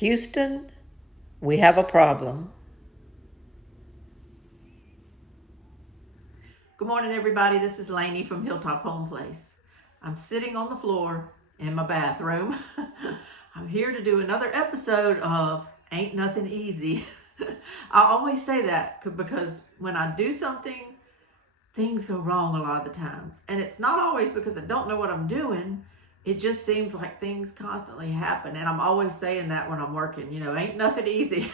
Houston, we have a problem. Good morning, everybody. This is Lainey from Hilltop Home Place. I'm sitting on the floor in my bathroom. I'm here to do another episode of Ain't Nothing Easy. I always say that because when I do something, things go wrong a lot of the times. And it's not always because I don't know what I'm doing. It just seems like things constantly happen. And I'm always saying that when I'm working, ain't nothing easy.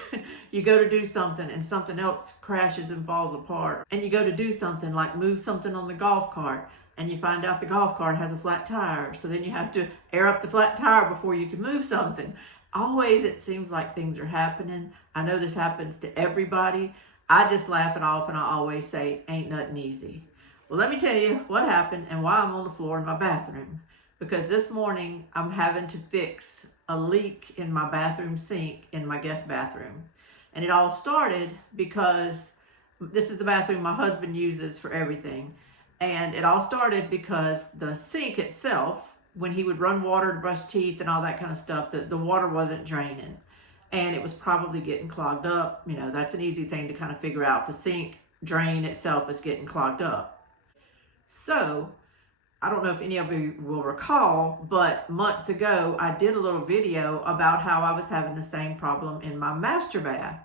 You go to do something and something else crashes and falls apart. And you go to do something like move something on the golf cart and you find out the golf cart has a flat tire. So then you have to air up the flat tire before you can move something. Always it seems like things are happening. I know this happens to everybody. I just laugh it off and I always say, ain't nothing easy. Well, let me tell you what happened and why I'm on the floor in my bathroom. Because this morning I'm having to fix a leak in my bathroom sink in my guest bathroom. And it all started because this is the bathroom my husband uses for everything. And it all started because the sink itself, when he would run water to brush teeth and all that kind of stuff, the water wasn't draining. And it was probably getting clogged up. That's an easy thing to kind of figure out. The sink drain itself is getting clogged up. So I don't know if any of you will recall, but months ago, I did a little video about how I was having the same problem in my master bath.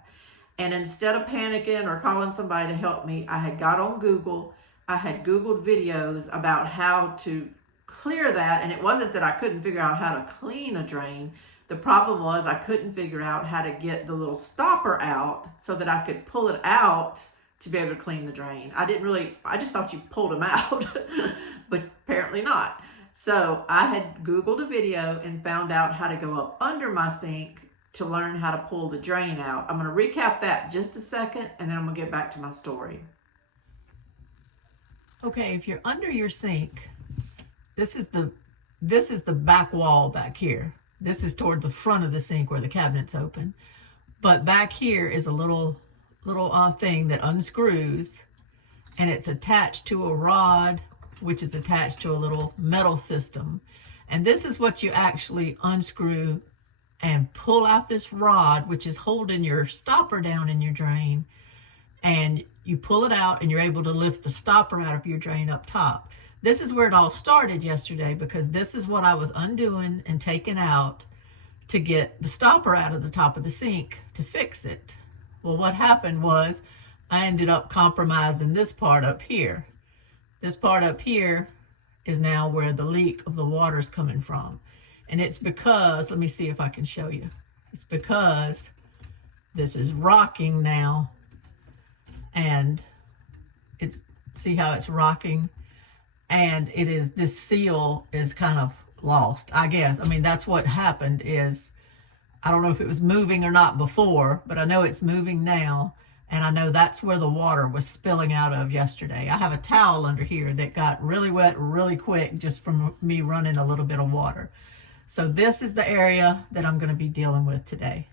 And instead of panicking or calling somebody to help me, I had got on Google. I had Googled videos about how to clear that. And it wasn't that I couldn't figure out how to clean a drain. The problem was I couldn't figure out how to get the little stopper out so that I could pull it out to be able to clean the drain. I just thought you pulled them out, but apparently not. So I had Googled a video and found out how to go up under my sink to learn how to pull the drain out. I'm gonna recap that just a second and then I'm gonna get back to my story. Okay, if you're under your sink, this is the back wall back here. This is toward the front of the sink where the cabinet's open. But back here is a little thing that unscrews, and it's attached to a rod which is attached to a little metal system. And this is what you actually unscrew and pull out this rod, which is holding your stopper down in your drain, and you pull it out and you're able to lift the stopper out of your drain up top. This is where it all started yesterday, because this is what I was undoing and taking out to get the stopper out of the top of the sink to fix it. Well, what happened was I ended up compromising this part up here. This part up here is now where the leak of the water is coming from. And it's because, let me see if I can show you. It's because this is rocking now. And see how it's rocking? And this seal is kind of lost, I guess. I mean, that's what happened is, I don't know if it was moving or not before, but I know it's moving now. And I know that's where the water was spilling out of yesterday. I have a towel under here that got really wet really quick just from me running a little bit of water. So this is the area that I'm going to be dealing with today.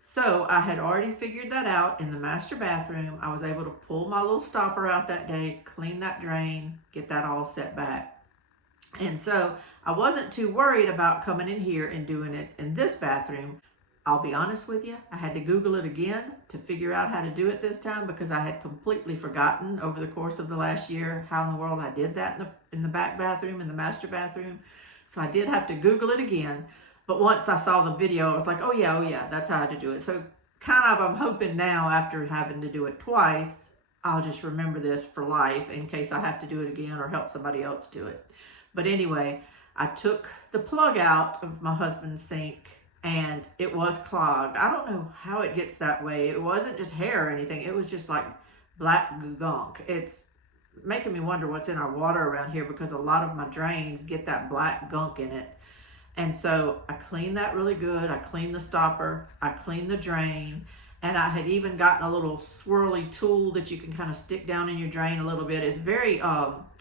So I had already figured that out in the master bathroom. I was able to pull my little stopper out that day, clean that drain, get that all set back. And so I wasn't too worried about coming in here and doing it in this bathroom. I'll be honest with you, I had to Google it again to figure out how to do it this time, because I had completely forgotten over the course of the last year how in the world I did that in the back bathroom, in the master bathroom. So I did have to Google it again. But once I saw the video, I was like, oh yeah, that's how to do it. So kind of, I'm hoping now, after having to do it twice, I'll just remember this for life in case I have to do it again or help somebody else do it. But anyway, I took the plug out of my husband's sink and it was clogged. I don't know how it gets that way. It wasn't just hair or anything. It was just like black gunk. It's making me wonder what's in our water around here, because a lot of my drains get that black gunk in it. And so I cleaned that really good. I cleaned the stopper, I cleaned the drain, and I had even gotten a little swirly tool that you can kind of stick down in your drain a little bit. It's very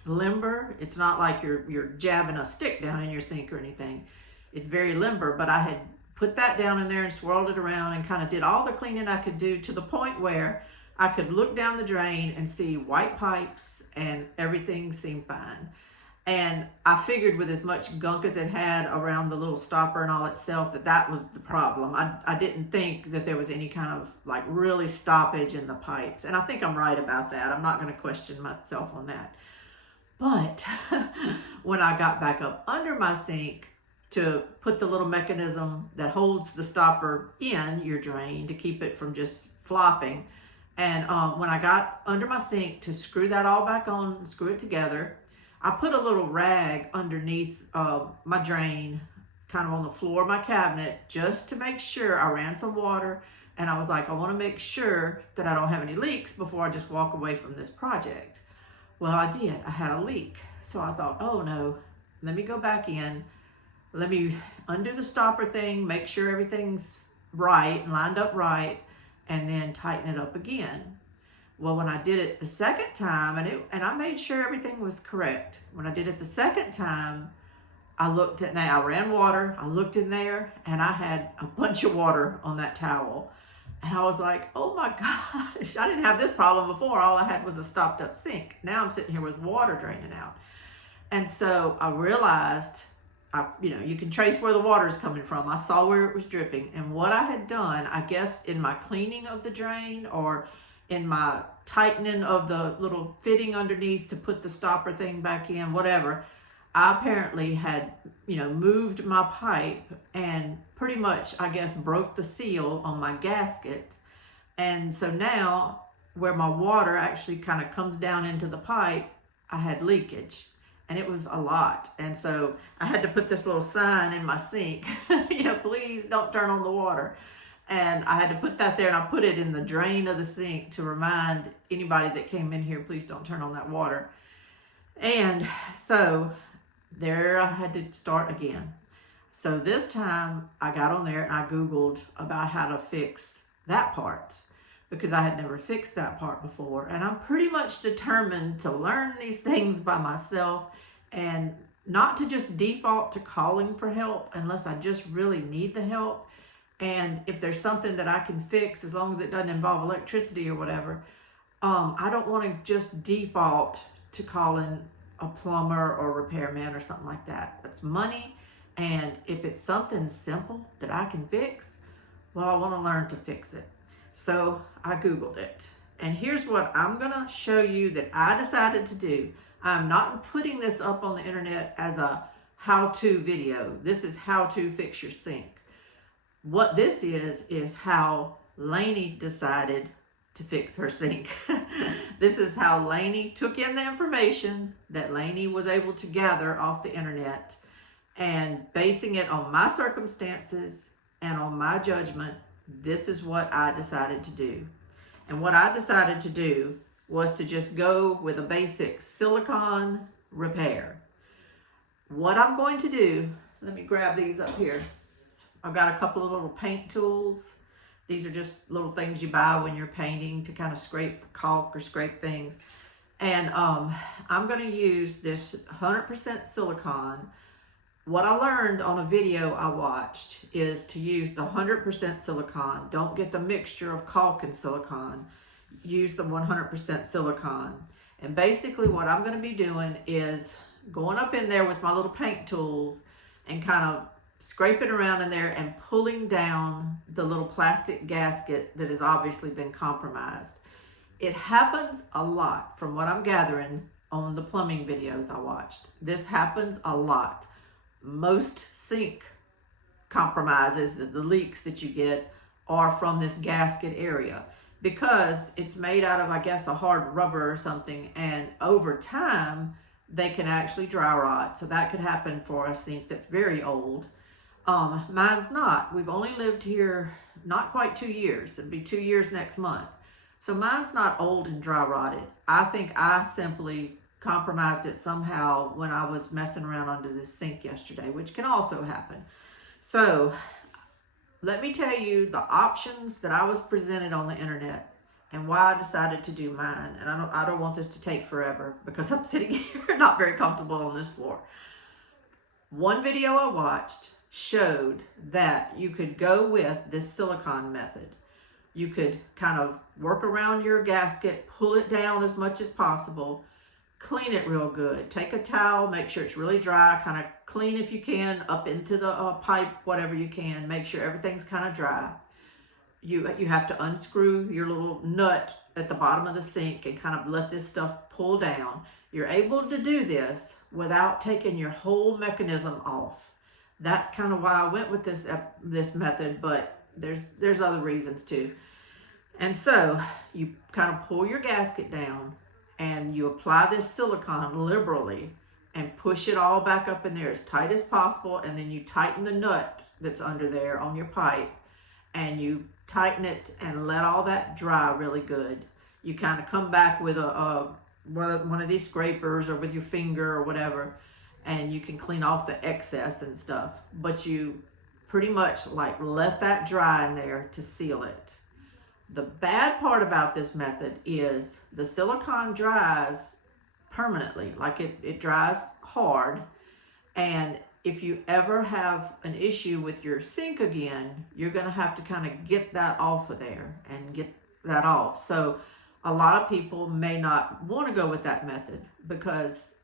limber. It's not like you're jabbing a stick down in your sink or anything. It's very limber, but I had put that down in there and swirled it around and kind of did all the cleaning I could do, to the point where I could look down the drain and see white pipes and everything seemed fine. And I figured with as much gunk as it had around the little stopper and all itself, that was the problem. I didn't think that there was any kind of like really stoppage in the pipes. And I think I'm right about that. I'm not going to question myself on that. But when I got back up under my sink to put the little mechanism that holds the stopper in your drain to keep it from just flopping, and when I got under my sink to screw that all back on, screw it together, I put a little rag underneath my drain, kind of on the floor of my cabinet, just to make sure. I ran some water, and I was like, I want to make sure that I don't have any leaks before I just walk away from this project. Well, I did. I had a leak. So I thought, oh no, let me go back in. Let me undo the stopper thing, make sure everything's right, lined up right, and then tighten it up again. Well, when I did it the second time, and I made sure everything was correct. When I did it the second time, I ran water, I looked in there, and I had a bunch of water on that towel. And I was like, oh my gosh, I didn't have this problem before. All I had was a stopped up sink. Now I'm sitting here with water draining out. And so I realized, you can trace where the water is coming from. I saw where it was dripping. And what I had done, I guess in my cleaning of the drain or in my tightening of the little fitting underneath to put the stopper thing back in, whatever, I apparently had, moved my pipe and pretty much, I guess, broke the seal on my gasket. And so now where my water actually kind of comes down into the pipe, I had leakage, and it was a lot. And so I had to put this little sign in my sink, please don't turn on the water. And I had to put that there, and I put it in the drain of the sink to remind anybody that came in here, please don't turn on that water. And so there I had to start again. So this time I got on there and I Googled about how to fix that part, because I had never fixed that part before. And I'm pretty much determined to learn these things by myself and not to just default to calling for help unless I just really need the help. And if there's something that I can fix, as long as it doesn't involve electricity or whatever, I don't want to just default to calling a plumber or repairman or something like that. That's money. And if it's something simple that I can fix, well, I want to learn to fix it. So I Googled it. And here's what I'm going to show you that I decided to do. I'm not putting this up on the internet as a how-to video. This is how to fix your sink. What this is how Lainey decided to fix her sink. This is how Lainey took in the information that Lainey was able to gather off the internet, and basing it on my circumstances and on my judgment, this is what I decided to do. And what I decided to do was to just go with a basic silicone repair. What I'm going to do, let me grab these up here. I've got a couple of little paint tools. These are just little things you buy when you're painting to kind of scrape caulk or scrape things. And I'm going to use this 100% silicone. What I learned on a video I watched is to use the 100% silicone. Don't get the mixture of caulk and silicone. Use the 100% silicone. And basically what I'm going to be doing is going up in there with my little paint tools and kind of scraping around in there and pulling down the little plastic gasket that has obviously been compromised. It happens a lot from what I'm gathering on the plumbing videos I watched. This happens a lot. Most sink compromises, the leaks that you get, are from this gasket area because it's made out of, I guess, a hard rubber or something, and over time they can actually dry rot. So that could happen for a sink that's very old. Mine's not. We've only lived here not quite 2 years. It'll be 2 years next month. So mine's not old and dry rotted. I think I simply compromised it somehow when I was messing around under this sink yesterday, which can also happen. So let me tell you the options that I was presented on the internet and why I decided to do mine. And I don't want this to take forever because I'm sitting here not very comfortable on this floor. One video I watched showed that you could go with this silicone method. You could kind of work around your gasket, pull it down as much as possible, clean it real good. Take a towel, make sure it's really dry, kind of clean if you can, up into the pipe, whatever you can. Make sure everything's kind of dry. You have to unscrew your little nut at the bottom of the sink and kind of let this stuff pull down. You're able to do this without taking your whole mechanism off. That's kind of why I went with this method, but there's other reasons too. And so you kind of pull your gasket down and you apply this silicone liberally and push it all back up in there as tight as possible, and then you tighten the nut that's under there on your pipe, and you tighten it and let all that dry really good. You kind of come back with one of these scrapers or with your finger or whatever, and you can clean off the excess and stuff, but you pretty much like let that dry in there to seal it. The bad part about this method is the silicone dries permanently, like it dries hard, and if you ever have an issue with your sink again, you're going to have to kind of get that off of there and get that off. So a lot of people may not want to go with that method, because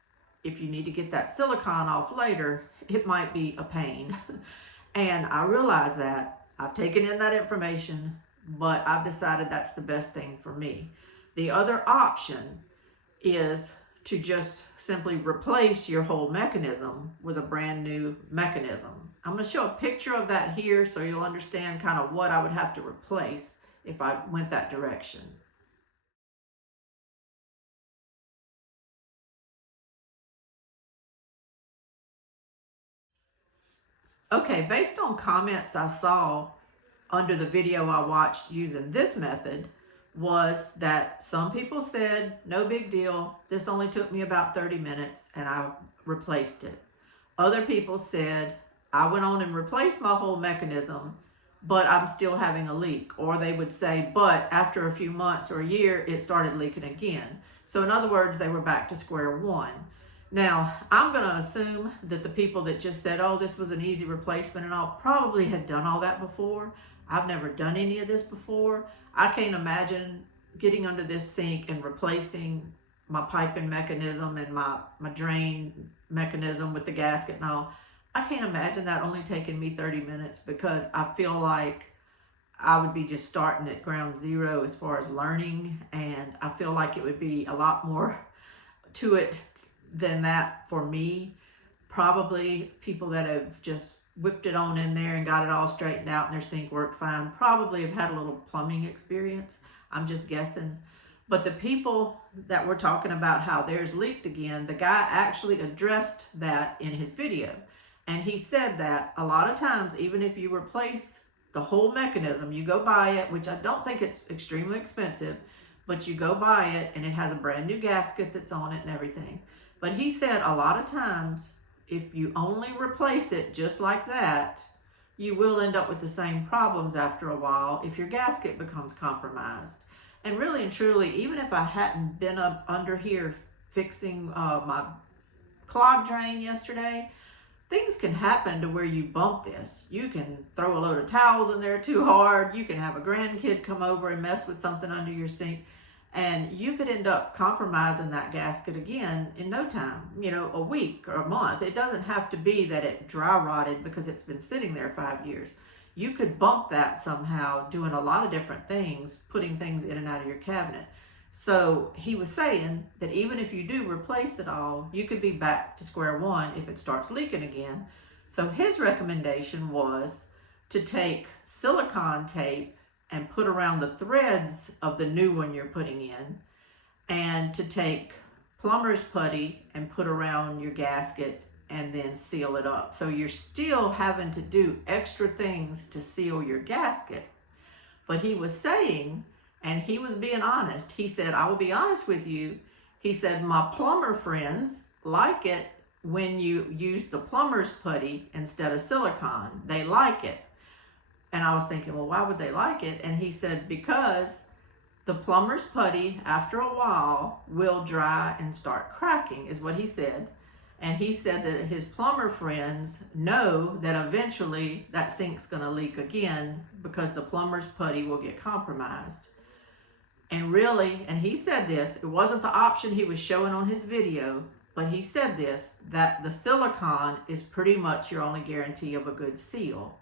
if you need to get that silicone off later, it might be a pain. And I realize that. I've taken in that information, but I've decided that's the best thing for me. The other option is to just simply replace your whole mechanism with a brand new mechanism. I'm going to show a picture of that here so you'll understand kind of what I would have to replace if I went that direction. Okay, based on comments I saw under the video I watched using this method, was that some people said, no big deal, this only took me about 30 minutes and I replaced it. Other people said, I went on and replaced my whole mechanism, but I'm still having a leak. Or they would say, but after a few months or a year, it started leaking again. So in other words, they were back to square one. Now, I'm going to assume that the people that just said, oh, this was an easy replacement and all, probably had done all that before. I've never done any of this before. I can't imagine getting under this sink and replacing my piping mechanism and my drain mechanism with the gasket and all. I can't imagine that only taking me 30 minutes, because I feel like I would be just starting at ground zero as far as learning, and I feel like it would be a lot more to it than that for me. Probably people that have just whipped it on in there and got it all straightened out and their sink worked fine probably have had a little plumbing experience. I'm just guessing. But the people that were talking about how theirs leaked again, the guy actually addressed that in his video. And he said that a lot of times, even if you replace the whole mechanism, you go buy it, which I don't think it's extremely expensive, but you go buy it and it has a brand new gasket that's on it and everything. But he said a lot of times, if you only replace it just like that, you will end up with the same problems after a while if your gasket becomes compromised. And really and truly, even if I hadn't been up under here fixing my clog drain yesterday, things can happen to where you bump this. You can throw a load of towels in there too hard. You can have a grandkid come over and mess with something under your sink. And you could end up compromising that gasket again in no time, a week or a month. It doesn't have to be that it dry rotted because it's been sitting there 5 years. You could bump that somehow, doing a lot of different things, putting things in and out of your cabinet. So he was saying that even if you do replace it all, you could be back to square one if it starts leaking again. So his recommendation was to take silicone tape and put around the threads of the new one you're putting in, and to take plumber's putty and put around your gasket and then seal it up. So you're still having to do extra things to seal your gasket. But he was saying, and he was being honest, he said, I will be honest with you, he said, my plumber friends like it when you use the plumber's putty instead of silicone. They like it. And I was thinking, well, why would they like it? And he said, because the plumber's putty, after a while, will dry and start cracking, is what he said. And he said that his plumber friends know that eventually that sink's going to leak again because the plumber's putty will get compromised. And really, and he said this, it wasn't the option he was showing on his video, but he said this, that the silicone is pretty much your only guarantee of a good seal.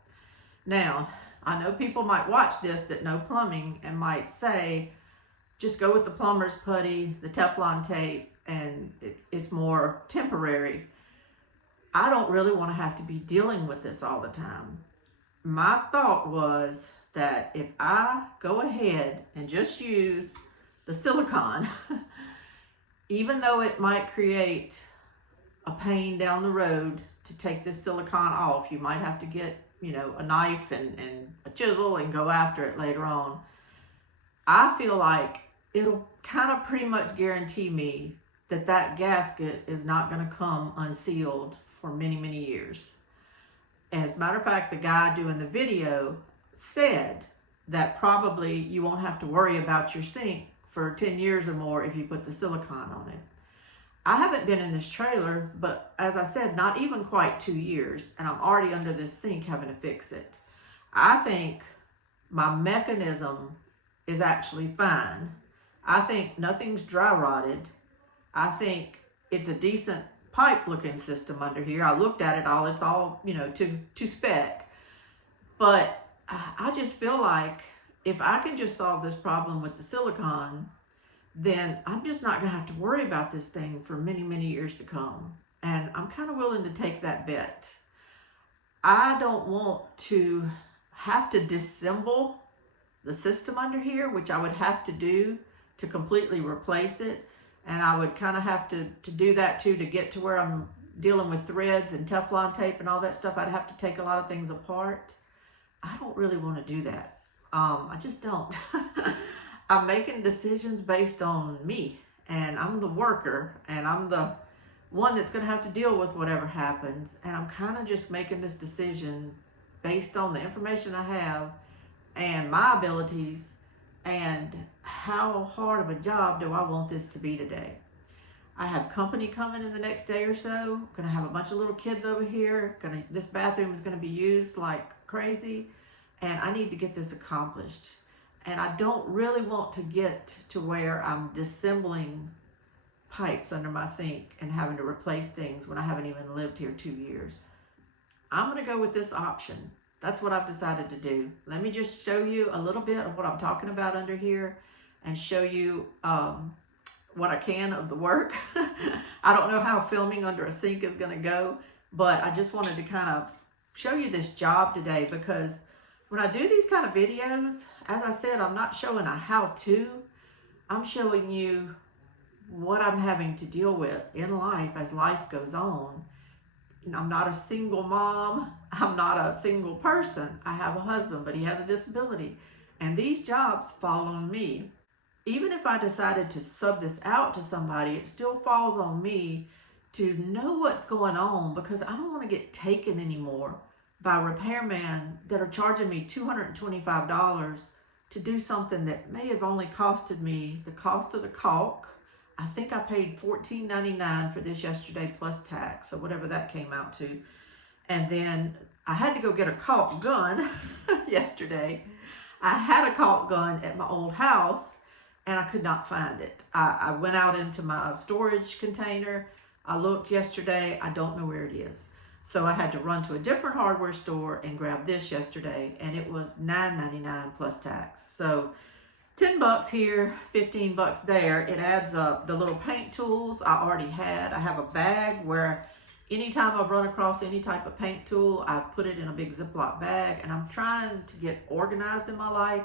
Now, I know people might watch this that know plumbing and might say, just go with the plumber's putty, the Teflon tape, and it's more temporary. I don't really want to have to be dealing with this all the time. My thought was that if I go ahead and just use the silicone, even though it might create a pain down the road to take this silicone off, you might have to get, a knife and a chisel and go after it later on. I feel like it'll kind of pretty much guarantee me that that gasket is not going to come unsealed for many, many years. As a matter of fact, the guy doing the video said that probably you won't have to worry about your sink for 10 years or more if you put the silicone on it. I haven't been in this trailer, but as I said, not even quite 2 years, and I'm already under this sink having to fix it. I think my mechanism is actually fine. I think nothing's dry rotted. I think it's a decent pipe looking system under here. I looked at it all, it's all, to spec. But I just feel like if I can just solve this problem with the silicone, then I'm just not going to have to worry about this thing for many, many years to come. And I'm kind of willing to take that bet. I don't want to have to disassemble the system under here, which I would have to do to completely replace it. And I would kind of have to do that too to get to where I'm dealing with threads and Teflon tape and all that stuff. I'd have to take a lot of things apart. I don't really want to do that. I just don't. I'm making decisions based on me, and I'm the worker, and I'm the one that's going to have to deal with whatever happens. And I'm kind of just making this decision based on the information I have and my abilities and how hard of a job do I want this to be today. I have company coming in the next day or so. Going to have a bunch of little kids over here. This bathroom is going to be used like crazy, and I need to get this accomplished. And I don't really want to get to where I'm disassembling pipes under my sink and having to replace things when I haven't even lived here 2 years. I'm going to go with this option. That's what I've decided to do. Let me just show you a little bit of what I'm talking about under here and show you what I can of the work. I don't know how filming under a sink is going to go, but I just wanted to kind of show you this job today, because when I do these kind of videos, as I said, I'm not showing a how-to. I'm showing you what I'm having to deal with in life as life goes on. I'm not a single mom. I'm not a single person. I have a husband, but he has a disability. And these jobs fall on me. Even if I decided to sub this out to somebody, it still falls on me to know what's going on, because I don't want to get taken anymore by repairmen that are charging me $225 to do something that may have only costed me the cost of the caulk. I think I paid $14.99 for this yesterday plus tax, so whatever that came out to. And then I had to go get a caulk gun yesterday. I had a caulk gun at my old house and I could not find it. I went out into my storage container. I looked yesterday. I don't know where it is. So I had to run to a different hardware store and grab this yesterday, and it was $9.99 plus tax. So $10 here, $15 there. It adds up. The little paint tools I already had. I have a bag where anytime I've run across any type of paint tool, I've put it in a big Ziploc bag, and I'm trying to get organized in my life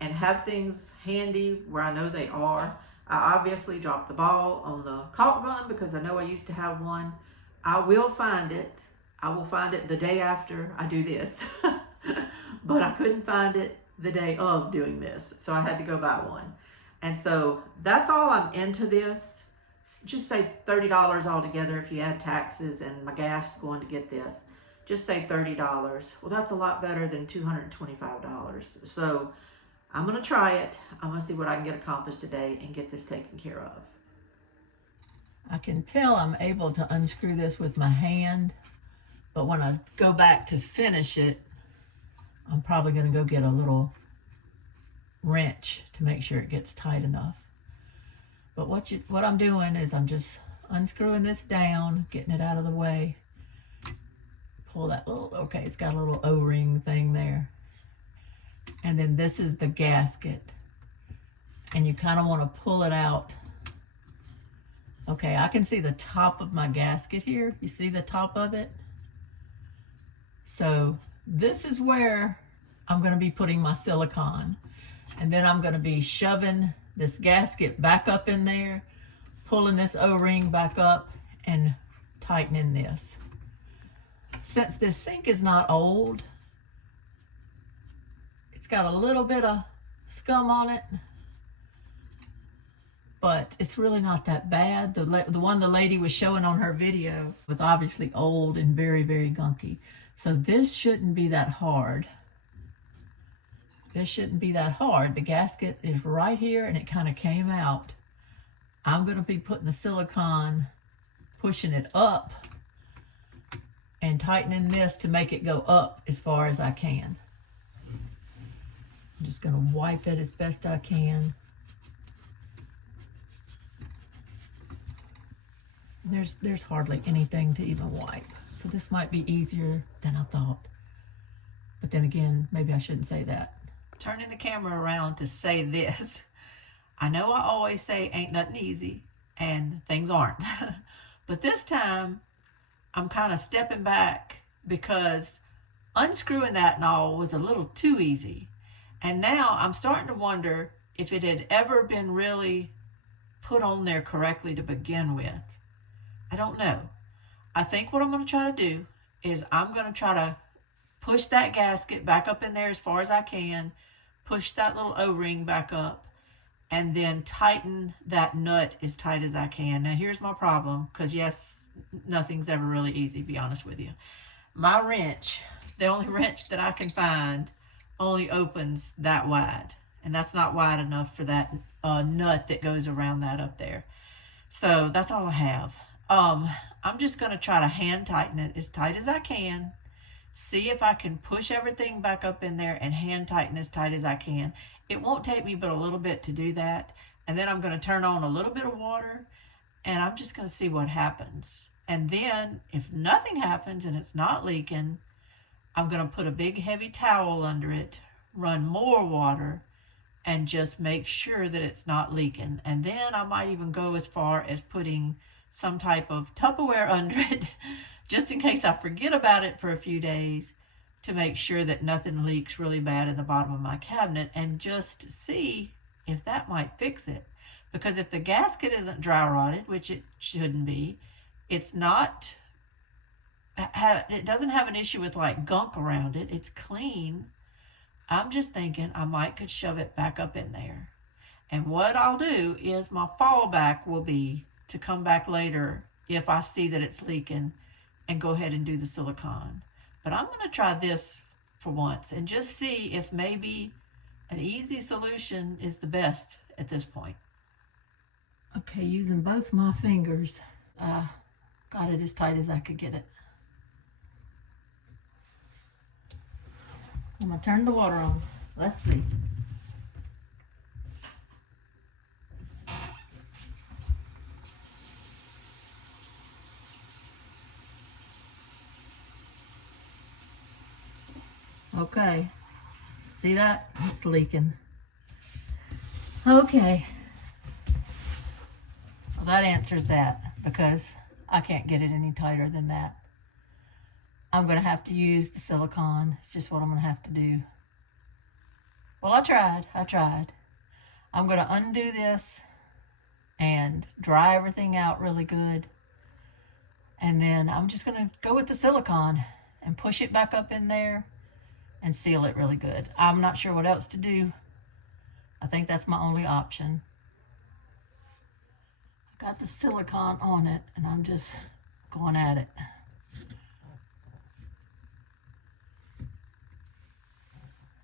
and have things handy where I know they are. I obviously dropped the ball on the caulk gun because I know I used to have one. I will find it. I will find it the day after I do this, but I couldn't find it the day of doing this, so I had to go buy one. And so that's all I'm into this. Just say $30 altogether if you add taxes and my gas going to get this. Just say $30. Well, that's a lot better than $225. So I'm going to try it. I'm going to see what I can get accomplished today and get this taken care of. I can tell I'm able to unscrew this with my hand, but when I go back to finish it, I'm probably going to go get a little wrench to make sure it gets tight enough. But what I'm doing is I'm just unscrewing this down, getting it out of the way. Pull that little, okay, it's got a little O-ring thing there. And then this is the gasket. And you kind of want to pull it out. Okay, I can see the top of my gasket here. You see the top of it? So this is where I'm going to be putting my silicone. And then I'm going to be shoving this gasket back up in there, pulling this O-ring back up and tightening this. Since this sink is not old, it's got a little bit of scum on it, but it's really not that bad. The one the lady was showing on her video was obviously old and very, very gunky. So this shouldn't be that hard. This shouldn't be that hard. The gasket is right here and it kind of came out. I'm going to be putting the silicone, pushing it up and tightening this to make it go up as far as I can. I'm just going to wipe it as best I can. There's hardly anything to even wipe. So this might be easier than I thought. But then again, maybe I shouldn't say that. Turning the camera around to say this. I know I always say ain't nothing easy, and things aren't. But this time, I'm kind of stepping back because unscrewing that and all was a little too easy. And now I'm starting to wonder if it had ever been really put on there correctly to begin with. I don't know. I think what I'm going to try to do is I'm going to try to push that gasket back up in there as far as I can, push that little O-ring back up, and then tighten that nut as tight as I can. Now here's my problem, because yes, nothing's ever really easy, to be honest with you. My wrench, the only wrench that I can find, only opens that wide. And that's not wide enough for that nut that goes around that up there. So that's all I have. I'm just going to try to hand tighten it as tight as I can. See if I can push everything back up in there and hand tighten as tight as I can. It won't take me but a little bit to do that. And then I'm going to turn on a little bit of water and I'm just going to see what happens. And then if nothing happens and it's not leaking, I'm going to put a big heavy towel under it, run more water, and just make sure that it's not leaking. And then I might even go as far as putting some type of Tupperware under it, just in case I forget about it for a few days, to make sure that nothing leaks really bad in the bottom of my cabinet, and just see if that might fix it. Because if the gasket isn't dry rotted, which it shouldn't be, it's not, it doesn't have an issue with like gunk around it, it's clean. I'm just thinking I could shove it back up in there. And what I'll do is my fallback will be to come back later if I see that it's leaking and go ahead and do the silicone. But I'm going to try this for once and just see if maybe an easy solution is the best at this point. Okay, using both my fingers, I got it as tight as I could get it. I'm going to turn the water on. Let's see. Okay, see that? It's leaking. Okay. Well, that answers that because I can't get it any tighter than that. I'm going to have to use the silicone. It's just what I'm going to have to do. Well, I tried. I'm going to undo this and dry everything out really good. And then I'm just going to go with the silicone and push it back up in there and seal it really good. I'm not sure what else to do. I think that's my only option. I've got the silicone on it and I'm just going at it.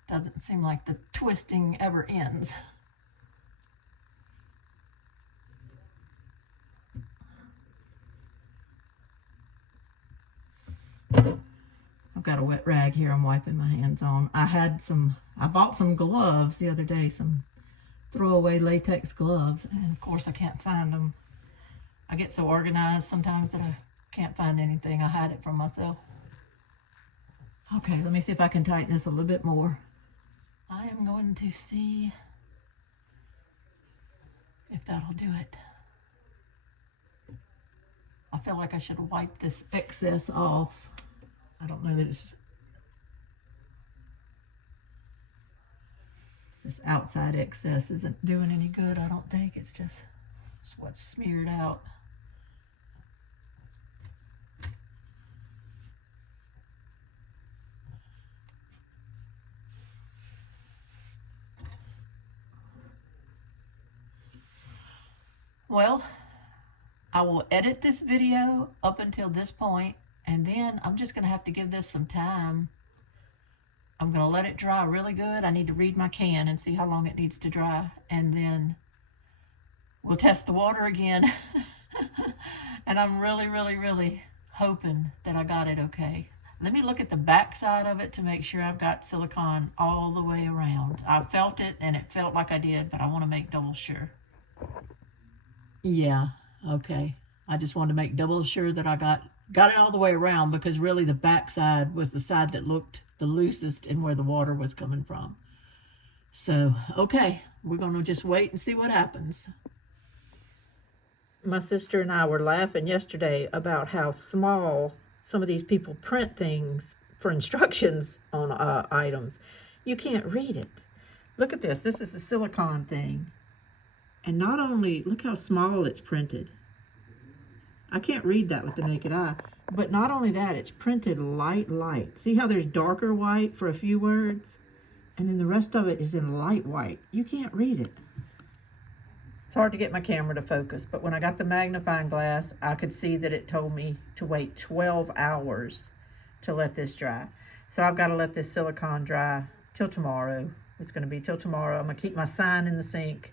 Doesn't seem like the twisting ever ends. I've got a wet rag bag here I'm wiping my hands on. I bought some gloves the other day, some throwaway latex gloves, and of course I can't find them. I get so organized sometimes that I can't find anything. I hide it from myself. Okay, let me see if I can tighten this a little bit more. I am going to see if that'll do it. I feel like I should wipe this excess off. I don't know that this outside excess isn't doing any good, I don't think. It's what's smeared out. Well, I will edit this video up until this point, and then I'm just going to have to give this some time. I'm going to let it dry really good. I need to read my can and see how long it needs to dry, and then we'll test the water again. And I'm really, really, really hoping that I got it okay. Let me look at the back side of it to make sure I've got silicone all the way around. I felt it, and it felt like I did, but I want to make double sure. Yeah, okay. I just wanted to make double sure that I got it all the way around, because really the back side was the side that looked the loosest and where the water was coming from. So, okay, we're going to just wait and see what happens. My sister and I were laughing yesterday about how small some of these people print things for instructions on items. You can't read it. Look at this. This is a silicone thing. And not only, look how small it's printed. I can't read that with the naked eye. But not only that, it's printed light. See how there's darker white for a few words? And then the rest of it is in light white. You can't read it. It's hard to get my camera to focus, but when I got the magnifying glass, I could see that it told me to wait 12 hours to let this dry. So I've got to let this silicone dry till tomorrow. It's going to be till tomorrow. I'm going to keep my sign in the sink,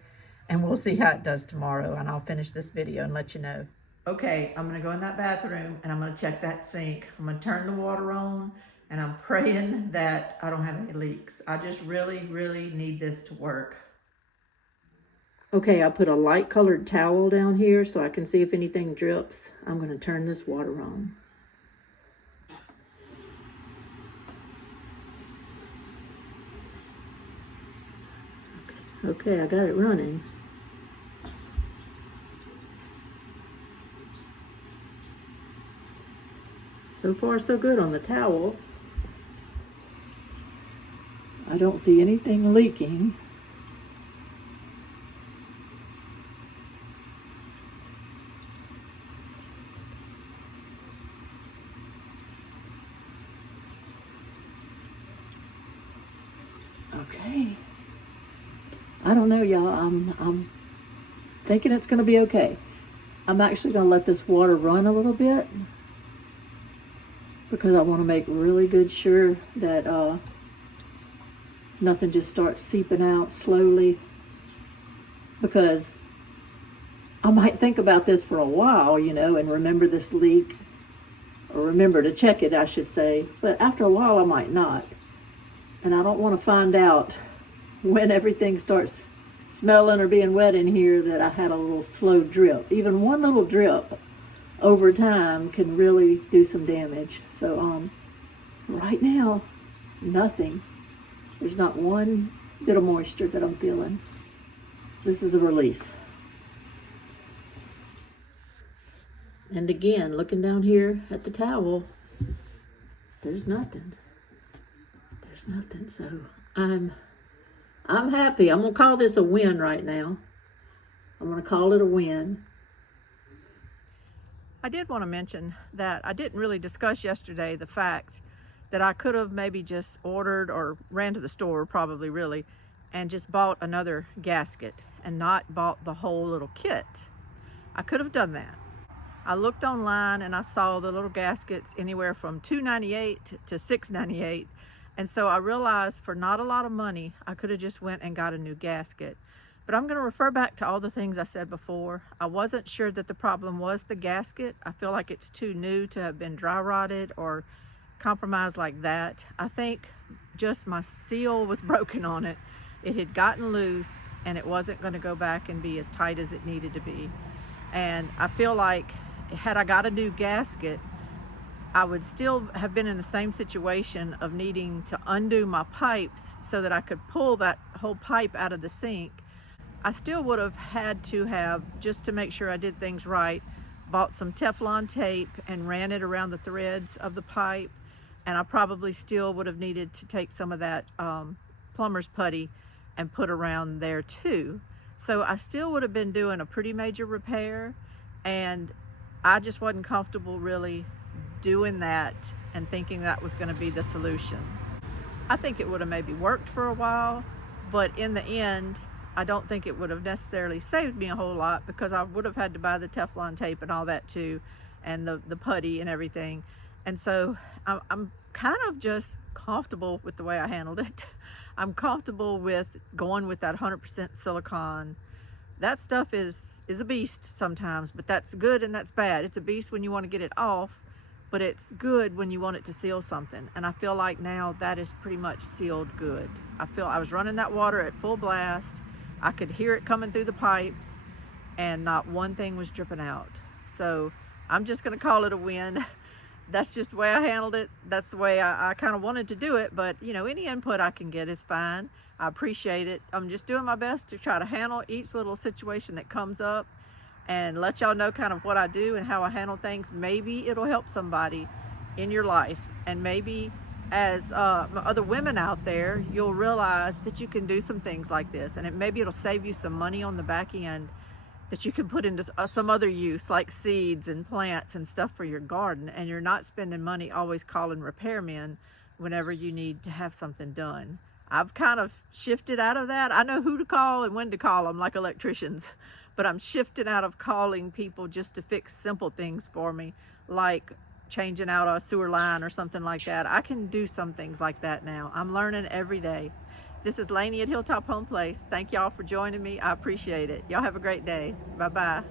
and we'll see how it does tomorrow, and I'll finish this video and let you know. Okay, I'm going to go in that bathroom, and I'm going to check that sink. I'm going to turn the water on, and I'm praying that I don't have any leaks. I just really, really need this to work. Okay, I put a light colored towel down here so I can see if anything drips. I'm going to turn this water on. Okay, I got it running. So far, so good on the towel. I don't see anything leaking. Okay. I don't know, y'all. I'm thinking it's going to be okay. I'm actually going to let this water run a little bit, because I want to make really good sure that nothing just starts seeping out slowly, because I might think about this for a while, you know, and remember this leak, or remember to check it, I should say, but after a while I might not. And I don't want to find out when everything starts smelling or being wet in here that I had a little slow drip. Even one little drip over time can really do some damage. So right now, nothing. There's not one bit of moisture that I'm feeling. This is a relief. And again, looking down here at the towel, there's nothing. There's nothing. So I'm happy. I'm gonna call this a win right now. I'm gonna call it a win. I did want to mention that I didn't really discuss yesterday the fact that I could have maybe just ordered, or ran to the store probably really, and just bought another gasket and not bought the whole little kit. I could have done that. I looked online and I saw the little gaskets anywhere from $2.98 to $6.98. And so I realized for not a lot of money, I could have just went and got a new gasket. But I'm going to refer back to all the things I said before. I wasn't sure that the problem was the gasket. I feel like it's too new to have been dry rotted or compromise like that. I think just my seal was broken on it. It had gotten loose and it wasn't going to go back and be as tight as it needed to be. And I feel like had I got a new gasket, I would still have been in the same situation of needing to undo my pipes so that I could pull that whole pipe out of the sink. I still would have had to have, just to make sure I did things right, bought some Teflon tape and ran it around the threads of the pipe. And I probably still would have needed to take some of that plumber's putty and put around there too. So I still would have been doing a pretty major repair, and I just wasn't comfortable really doing that and thinking that was going to be the solution. I think it would have maybe worked for a while, but in the end, I don't think it would have necessarily saved me a whole lot, because I would have had to buy the Teflon tape and all that too, and the putty and everything. And so I'm kind of just comfortable with the way I handled it. I'm comfortable with going with that 100% silicone. That stuff is a beast sometimes, but that's good and that's bad. It's a beast when you want to get it off, but it's good when you want it to seal something. And I feel like now that is pretty much sealed good. I was running that water at full blast. I could hear it coming through the pipes, and not one thing was dripping out. So I'm just gonna call it a win. That's just the way I handled it. That's the way I kind of wanted to do it, but you know, any input I can get is fine. I appreciate it. I'm just doing my best to try to handle each little situation that comes up and let y'all know kind of what I do and how I handle things. Maybe it'll help somebody in your life, and maybe as other women out there, you'll realize that you can do some things like this, and maybe it'll save you some money on the back end that you can put into some other use, like seeds and plants and stuff for your garden, and you're not spending money always calling repairmen whenever you need to have something done. I've kind of shifted out of that. I know who to call and when to call them, like electricians, but I'm shifting out of calling people just to fix simple things for me, like changing out a sewer line or something like that. I can do some things like that now. I'm learning every day. This is Lainey at Hilltop Home Place. Thank y'all for joining me. I appreciate it. Y'all have a great day. Bye-bye.